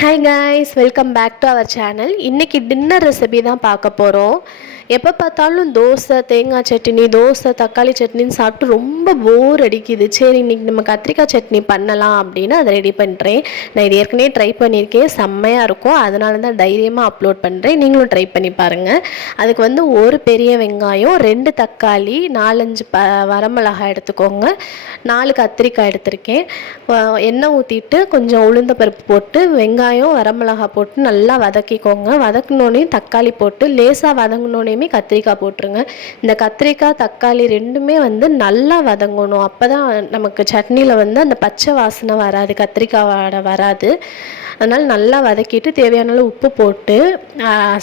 Hi guys, welcome back to our channel. இன்றைக்கி dinner recipe தான் பார்க்க போகிறோம். எப்போ பார்த்தாலும் தோசை, தேங்காய் சட்னி, தோசை, தக்காளி சட்னின்னு சாப்பிட்டு ரொம்ப போர் அடிக்குது. சரி, இன்றைக்கி நம்ம கத்திரிக்காய் சட்னி பண்ணலாம் அப்படின்னு அதை ரெடி பண்ணுறேன். நான் இது ஏற்கனவே ட்ரை பண்ணியிருக்கேன், செம்மையாக இருக்கும். அதனால தான் தைரியமாக அப்லோட் பண்ணுறேன். நீங்களும் ட்ரை பண்ணி பாருங்கள். அதுக்கு வந்து ஒரு பெரிய வெங்காயம், 2 தக்காளி, 4-5 வரமிளகாய் எடுத்துக்கோங்க. 4 கத்திரிக்காய் எடுத்திருக்கேன். எண்ணெய் ஊற்றிட்டு கொஞ்சம் உளுந்த பருப்பு போட்டு வெங்காயம், வரமிளகாய் போட்டு நல்லா வதக்கிக்கோங்க. வதக்கினோடனே தக்காளி போட்டு லேசாக வதங்கினோடனே கத்திரிக்காய் போட்டுருங்க. இந்த கத்திரிக்காய், தக்காளி ரெண்டுமே வந்து நல்லா வதங்கணும். அப்போ தான் நமக்கு சட்னியில் வந்து அந்த பச்சை வாசனை வராது, கத்திரிக்காய் வாடை வராது. அதனால் நல்லா வதக்கிட்டு தேவையான அளவு உப்பு போட்டு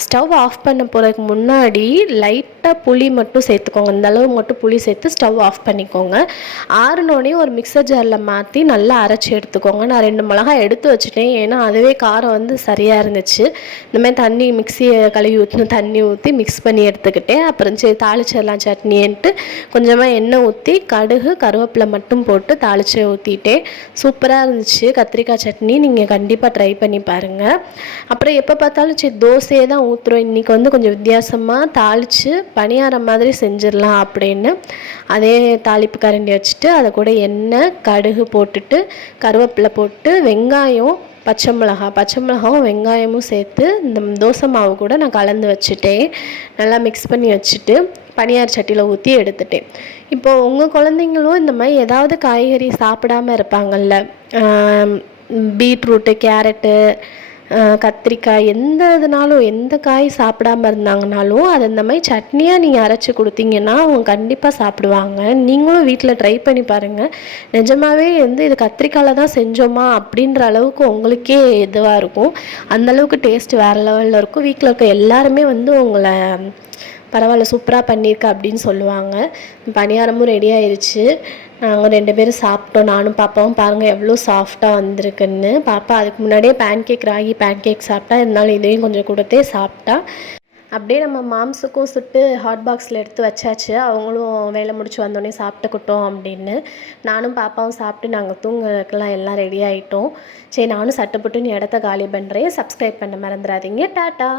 ஸ்டவ் ஆஃப் பண்ண போகிறதுக்கு முன்னாடி லைட்டாக புளி மட்டும் சேர்த்துக்கோங்க. இந்த அளவு மட்டும் புளி சேர்த்து ஸ்டவ் ஆஃப் பண்ணிக்கோங்க. ஆறுனோடனே ஒரு மிக்சர் ஜாரில் மாற்றி நல்லா அரைச்சி எடுத்துக்கோங்க. நான் 2 மிளகாய் எடுத்து வச்சுட்டேன், ஏன்னா அதுவே காரம் வந்து சரியாக இருந்துச்சு. இந்தமாதிரி தண்ணி மிக்சியை கழுவி ஊற்றின தண்ணி ஊற்றி மிக்ஸ் பண்ணி எடுத்துக்கிட்டேன். அப்புறம் சரி தாளிச்சிடலாம் சட்னின்ட்டு கொஞ்சமாக எண்ணெய் ஊற்றி கடுகு, கருவேப்பிலை மட்டும் போட்டு தாளித்து ஊற்றிட்டேன். சூப்பராக இருந்துச்சு கத்திரிக்காய் சட்னி. நீங்கள் கண்டிப்பாக ட்ரை பண்ணி பாருங்கள். அப்புறம் எப்போ பார்த்தாலும் சரி தோசையே தான் ஊற்றுறோம், இன்றைக்கி வந்து கொஞ்சம் வித்தியாசமாக தாளித்து பணியாரம் மாதிரி செஞ்சிடலாம் அப்படின்னு அதே தாளிப்பு கரண்டி வச்சுட்டு அதை கூட எண்ணெய், கடுகு போட்டுட்டு கருவேப்பிலை போட்டு வெங்காயம், பச்சை மிளகாவும் வெங்காயமும் சேர்த்து இந்த தோசை மாவு கூட நான் கலந்து வச்சுட்டேன். நல்லா மிக்ஸ் பண்ணி வச்சுட்டு பனியார் சட்டியில் ஊற்றி எடுத்துட்டேன். இப்போது உங்கள் குழந்தைங்களும் இந்த மாதிரி ஏதாவது காய்கறி சாப்பிடாமல் இருப்பாங்கள்ல, பீட்ரூட்டு, கேரட்டு, கத்திரிக்காய், எந்த காய் சாப்பிடாமல் இருந்தாங்கனாலும் அதை இந்த மாதிரி சட்னியாக நீங்கள் அரைச்சி கொடுத்தீங்கன்னா அவங்க கண்டிப்பாக சாப்பிடுவாங்க. நீங்களும் வீட்டில் ட்ரை பண்ணி பாருங்கள். நிஜமாகவே வந்து இது கத்திரிக்காயில் தான் செஞ்சோமா அப்படின்ற அளவுக்கு உங்களுக்கே இதுவாக இருக்கும். அந்தளவுக்கு டேஸ்ட் வேறு லெவலில் இருக்கும். வீட்டில் இருக்க எல்லாருமே வந்து உங்களை பரவாயில்ல சூப்பராக பண்ணியிருக்க அப்படின்னு சொல்லுவாங்க. பணியாரமும் ரெடி ஆயிடுச்சு. நாங்கள் 2 பேரும் சாப்பிட்டோம். நானும் பாப்பாவும் பாருங்கள் எவ்வளோ சாஃப்டாக வந்திருக்குன்னு. பாப்பா அதுக்கு முன்னாடியே ராகி பேன்கேக் சாப்பிட்டா, இருந்தாலும் இதையும் கொஞ்சம் கொடுத்தே சாப்பிட்டா. அப்படியே நம்ம மாம்ஸுக்கும் சுட்டு ஹாட் பாக்ஸில் எடுத்து வச்சாச்சு. அவங்களும் வேலை முடிச்சு வந்தோடனே சாப்பிட்டுக்கிட்டோம் அப்படின்னு. நானும் பாப்பாவும் சாப்பிட்டு நாங்கள் தூங்குறதுக்கெல்லாம் எல்லாம் ரெடி ஆகிட்டோம். சரி, நானும் சட்டுப்பட்டுன்னு இடத்த காலி பண்ணுறேன். சப்ஸ்கிரைப் பண்ண மறந்துடாதீங்க. டாட்டா.